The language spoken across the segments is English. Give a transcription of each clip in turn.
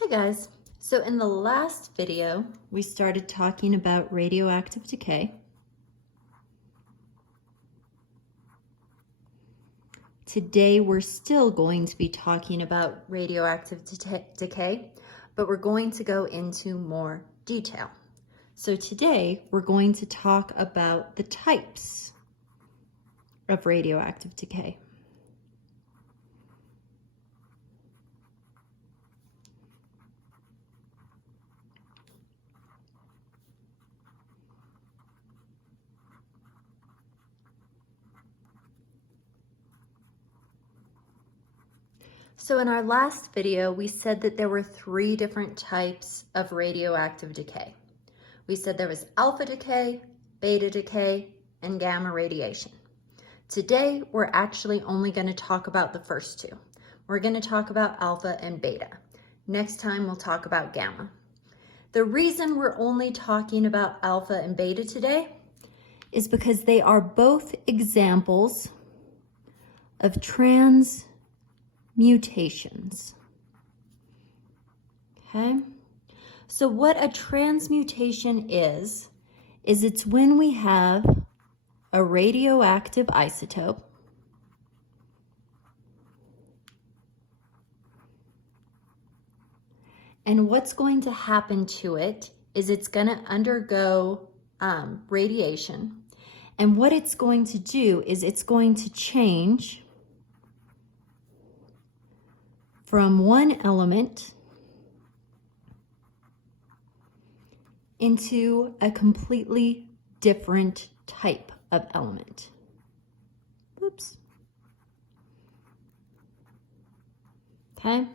Hi guys. So in the last video, we started talking about radioactive decay. Today, we're still going to be talking about radioactive decay, but we're going to go into more detail. So today, we're going to talk about the types of radioactive decay. So in our last video, we said that there were 3 different types of radioactive decay. We said there was alpha decay, beta decay, and gamma radiation. Today, we're actually only going to talk about the first 2. We're going to talk about alpha and beta. Next time, we'll talk about gamma. The reason we're only talking about alpha and beta today is because they are both examples of transmutations. Okay? So what a transmutation is it's when we have a radioactive isotope and what's going to happen to it is it's going to undergo radiation, and what it's going to do is it's going to change from one element into a completely different type of element. Oops. Okay,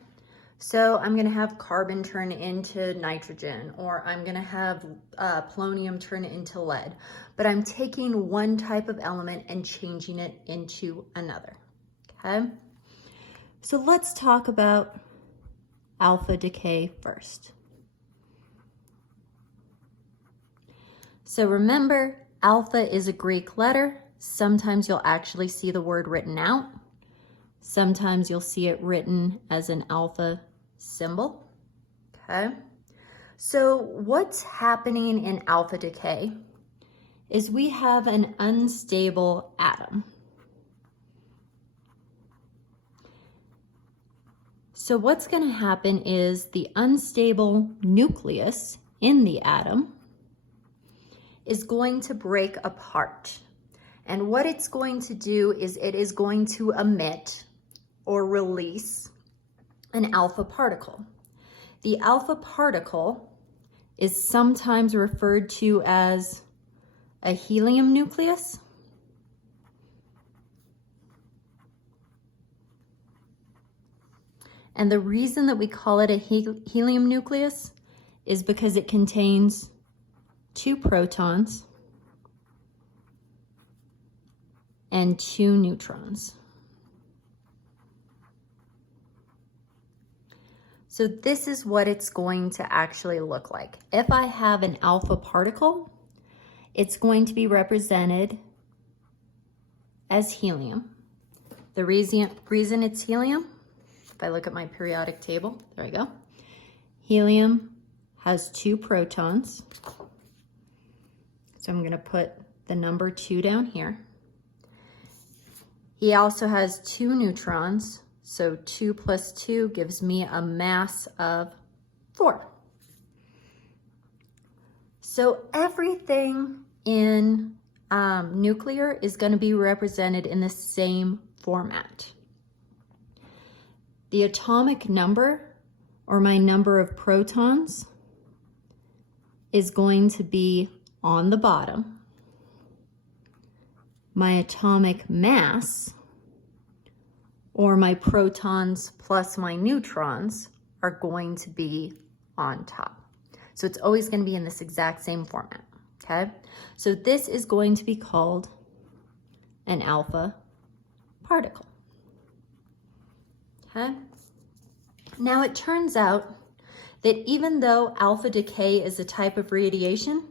so I'm going to have carbon turn into nitrogen, or I'm going to have polonium turn into lead, but I'm taking one type of element and changing it into another. Okay, so let's talk about alpha decay first. So remember, alpha is a Greek letter. Sometimes you'll actually see the word written out. Sometimes you'll see it written as an alpha symbol. Okay. So what's happening in alpha decay is we have an unstable atom. So what's going to happen is the unstable nucleus in the atom is going to break apart. And what it's going to do is it is going to emit or release an alpha particle. The alpha particle is sometimes referred to as a helium nucleus. And the reason that we call it a helium nucleus is because it contains 2 protons and 2 neutrons. So this is what it's going to actually look like. If I have an alpha particle, it's going to be represented as helium. The reason it's helium, if I look at my periodic table, there we go. Helium has 2 protons. So I'm going to put the number 2 down here. He also has 2 neutrons, so 2 plus 2 gives me a mass of 4. So everything in nuclear is going to be represented in the same format. The atomic number, or my number of protons, is going to be on the bottom. My atomic mass, or my protons plus my neutrons, are going to be on top. So it's always going to be in this exact same format, okay? So this is going to be called an alpha particle, okay? Now it turns out that even though alpha decay is a type of radiation,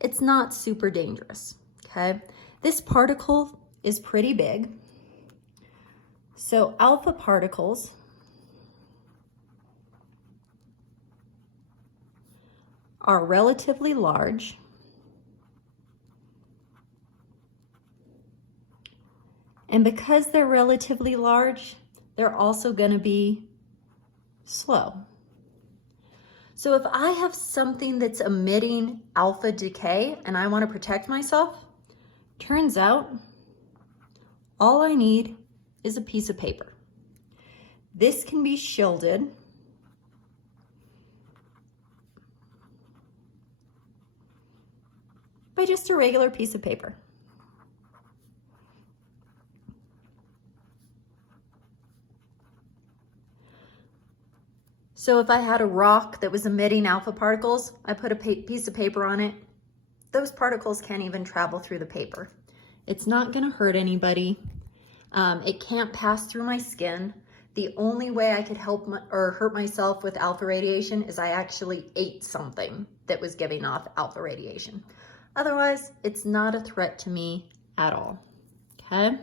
it's not super dangerous, okay? This particle is pretty big. So alpha particles are relatively large, and because they're relatively large, they're also going to be slow. So if I have something that's emitting alpha decay and I want to protect myself, turns out all I need is a piece of paper. This can be shielded by just a regular piece of paper. So if I had a rock that was emitting alpha particles, I put a piece of paper on it. Those particles can't even travel through the paper. It's not going to hurt anybody. It can't pass through my skin. The only way I could hurt myself with alpha radiation is I actually ate something that was giving off alpha radiation. Otherwise, it's not a threat to me at all. Okay?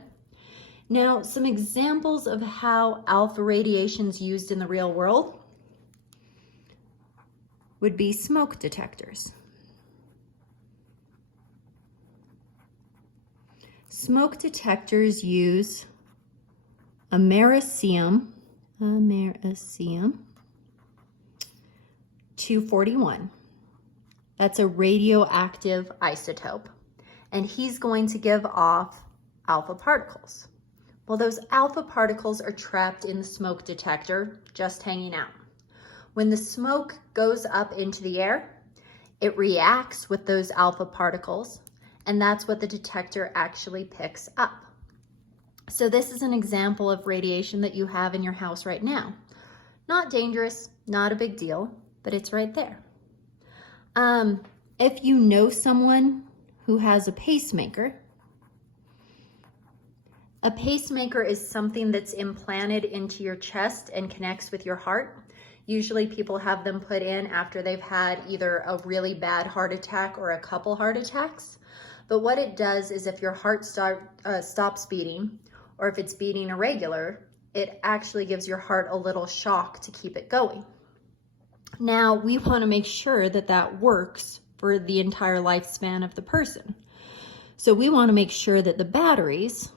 Now, some examples of how alpha radiation is used in the real world would be smoke detectors. Smoke detectors use americium 241. That's a radioactive isotope, and he's going to give off alpha particles. Well, those alpha particles are trapped in the smoke detector, just hanging out. When the smoke goes up into the air, it reacts with those alpha particles, and that's what the detector actually picks up. So this is an example of radiation that you have in your house right now. Not dangerous, not a big deal, but it's right there. If you know someone who has a pacemaker is something that's implanted into your chest and connects with your heart. Usually people have them put in after they've had either a really bad heart attack or a couple heart attacks. But what it does is if your heart stops beating, or if it's beating irregular, it actually gives your heart a little shock to keep it going. Now, we want to make sure that that works for the entire lifespan of the person. So we want to make sure that the batteries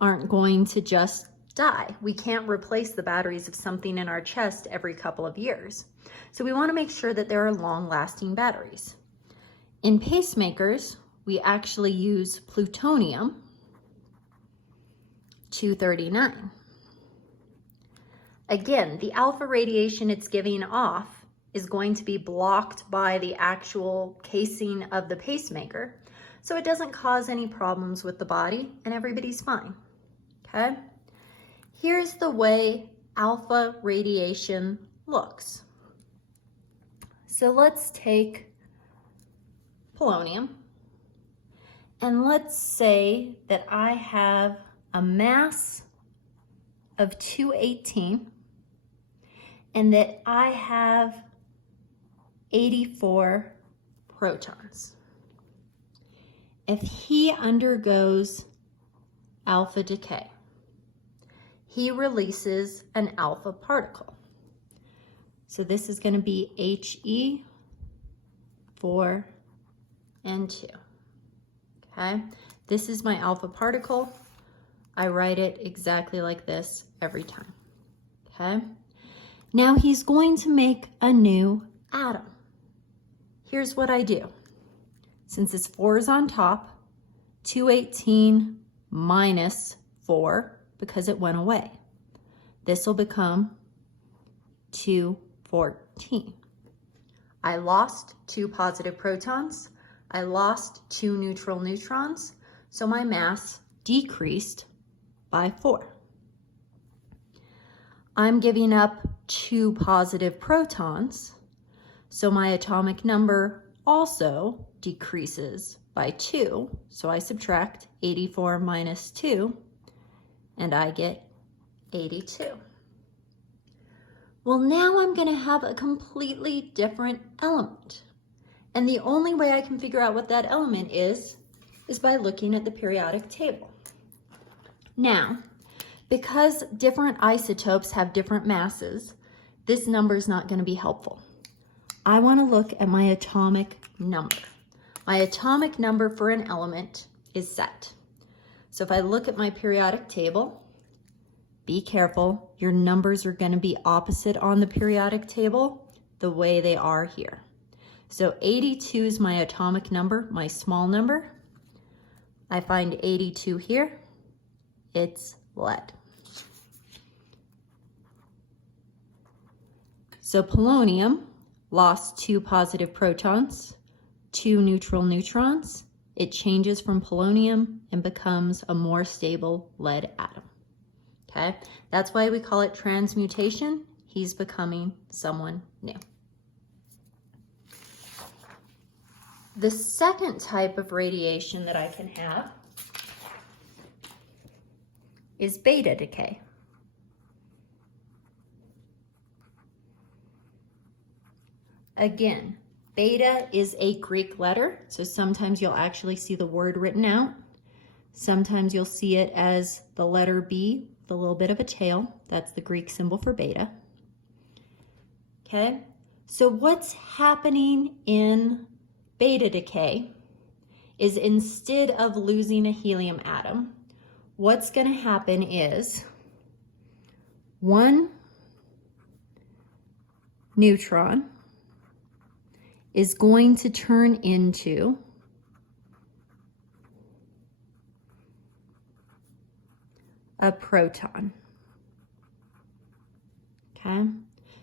aren't going to just die. We can't replace the batteries of something in our chest every couple of years. So we want to make sure that there are long-lasting batteries. In pacemakers, we actually use plutonium 239. Again, the alpha radiation it's giving off is going to be blocked by the actual casing of the pacemaker, so it doesn't cause any problems with the body and everybody's fine. Okay? Here's the way alpha radiation looks. So let's take polonium, and let's say that I have a mass of 218 and that I have 84 protons. If he undergoes alpha decay, he releases an alpha particle. So this is going to be He 4 and 2. Okay, this is my alpha particle. I write it exactly like this every time. Okay, now he's going to make a new atom. Here's what I do. Since it's 4 is on top, 218 minus 4, because it went away. This will become 214. I lost 2 positive protons. I lost 2 neutral neutrons. So my mass decreased by 4. I'm giving up 2 positive protons. So my atomic number also decreases by 2. So I subtract 84 minus 2. And I get 82. Well, now I'm going to have a completely different element. And the only way I can figure out what that element is by looking at the periodic table. Now, because different isotopes have different masses, this number is not going to be helpful. I want to look at my atomic number. My atomic number for an element is set. So if I look at my periodic table, be careful, your numbers are going to be opposite on the periodic table the way they are here. So 82 is my atomic number, my small number. I find 82 here, it's lead. So polonium lost 2 positive protons, 2 neutral neutrons. It changes from polonium and becomes a more stable lead atom. Okay, that's why we call it transmutation. He's becoming someone new. The second type of radiation that I can have is beta decay. Again, beta is a Greek letter, so sometimes you'll actually see the word written out. Sometimes you'll see it as the letter B with a little bit of a tail. That's the Greek symbol for beta. Okay, so what's happening in beta decay is instead of losing a helium atom, what's going to happen is one neutron is going to turn into a proton. Okay,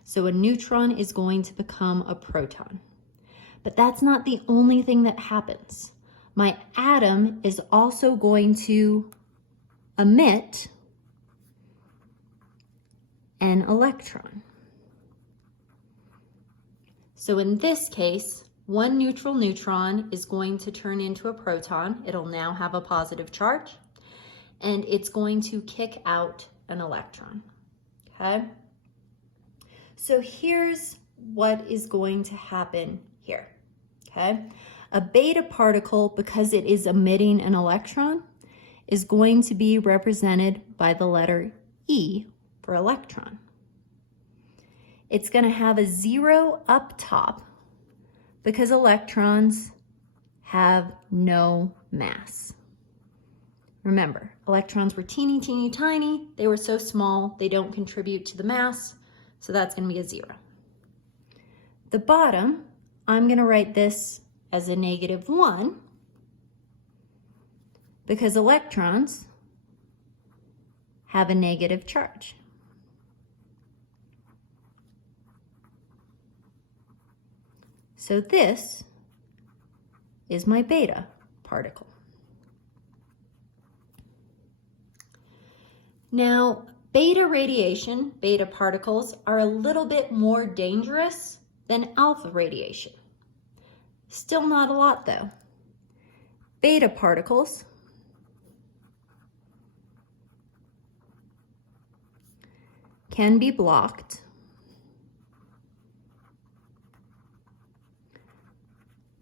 so a neutron is going to become a proton. But that's not the only thing that happens. My atom is also going to emit an electron. So in this case, one neutral neutron is going to turn into a proton. It'll now have a positive charge, and it's going to kick out an electron. Okay? So here's what is going to happen here. Okay? A beta particle, because it is emitting an electron, is going to be represented by the letter E for electron. It's going to have a 0 up top because electrons have no mass. Remember, electrons were teeny, teeny, tiny. They were so small, they don't contribute to the mass, so that's going to be a 0. The bottom, I'm going to write this as a -1 because electrons have a negative charge. So this is my beta particle. Now, beta radiation, beta particles, are a little bit more dangerous than alpha radiation. Still not a lot though. Beta particles can be blocked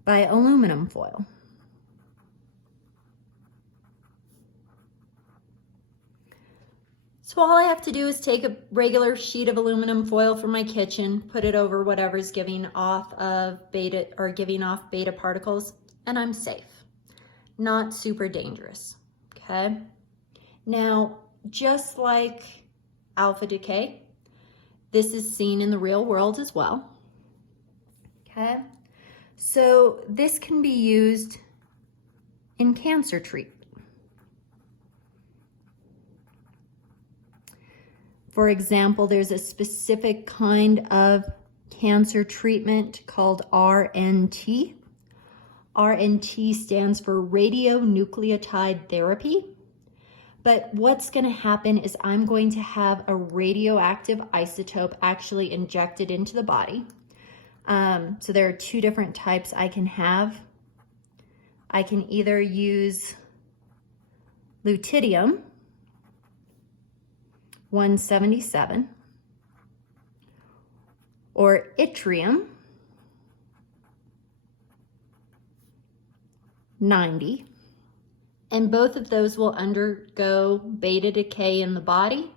by aluminum foil. So all I have to do is take a regular sheet of aluminum foil from my kitchen, put it over whatever's giving off beta particles, and I'm safe. Not super dangerous, okay? Now, just like alpha decay, this is seen in the real world as well, okay? So this can be used in cancer treatment. For example, there's a specific kind of cancer treatment called RNT. RNT stands for radionucleotide therapy. But what's going to happen is I'm going to have a radioactive isotope actually injected into the body. So there are 2 different types I can have. I can either use lutetium 177 or yttrium 90, and both of those will undergo beta decay in the body.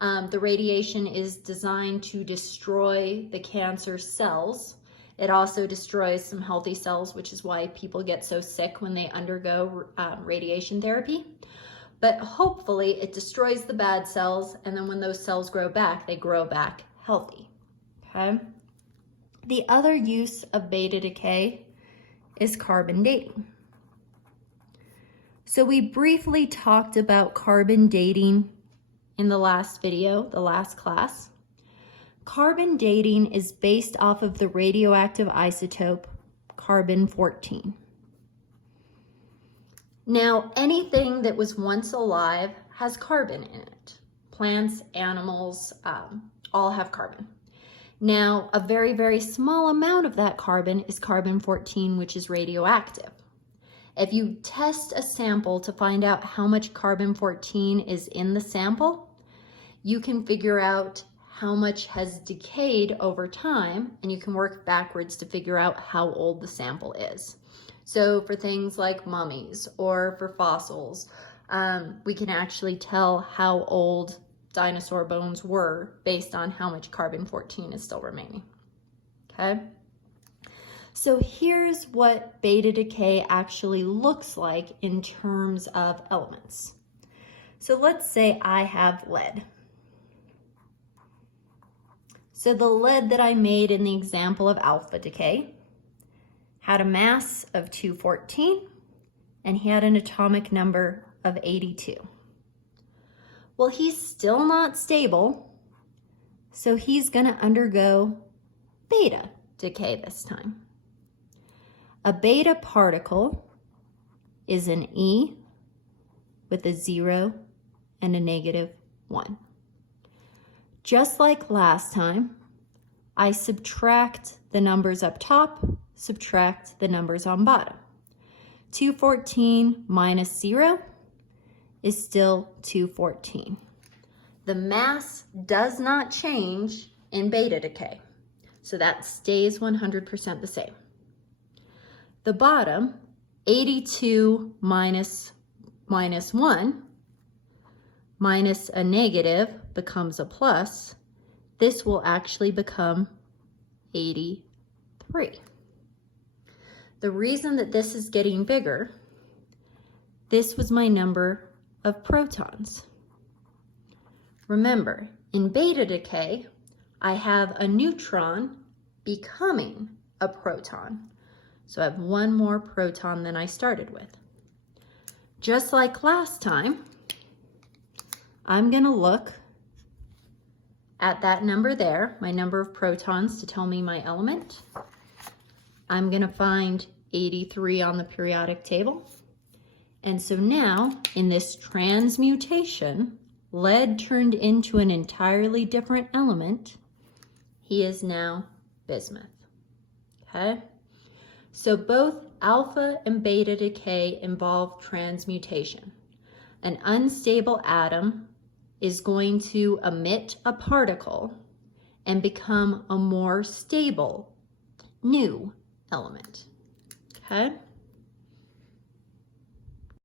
The radiation is designed to destroy the cancer cells, It also destroys some healthy cells, which is why people get so sick when they undergo radiation therapy. But hopefully it destroys the bad cells, and then when those cells grow back, they grow back healthy, okay? The other use of beta decay is carbon dating. So we briefly talked about carbon dating in the last video, the last class. Carbon dating is based off of the radioactive isotope carbon-14. Now, anything that was once alive has carbon in it. Plants, animals, all have carbon. Now, a very, very small amount of that carbon is carbon-14, which is radioactive. If you test a sample to find out how much carbon-14 is in the sample, you can figure out how much has decayed over time, and you can work backwards to figure out how old the sample is. So for things like mummies or for fossils, we can actually tell how old dinosaur bones were based on how much carbon-14 is still remaining, okay? So here's what beta decay actually looks like in terms of elements. So let's say I have lead. So the lead that I made in the example of alpha decay had a mass of 214, and he had an atomic number of 82. Well, he's still not stable, so he's gonna undergo beta decay this time. A beta particle is an E with a 0 and a -1. Just like last time, I subtract the numbers up top, subtract the numbers on bottom. 214 minus 0 is still 214. The mass does not change in beta decay, so that stays 100% the same. The bottom, 82 minus 1, minus a negative becomes a plus. This will actually become 83. The reason that this is getting bigger, this was my number of protons. Remember, in beta decay, I have a neutron becoming a proton. So I have one more proton than I started with. Just like last time, I'm gonna look at that number there, my number of protons to tell me my element. I'm gonna find 83 on the periodic table. And so now, in this transmutation, lead turned into an entirely different element. He is now bismuth, okay? So both alpha and beta decay involve transmutation. An unstable atom is going to emit a particle and become a more stable new element, okay?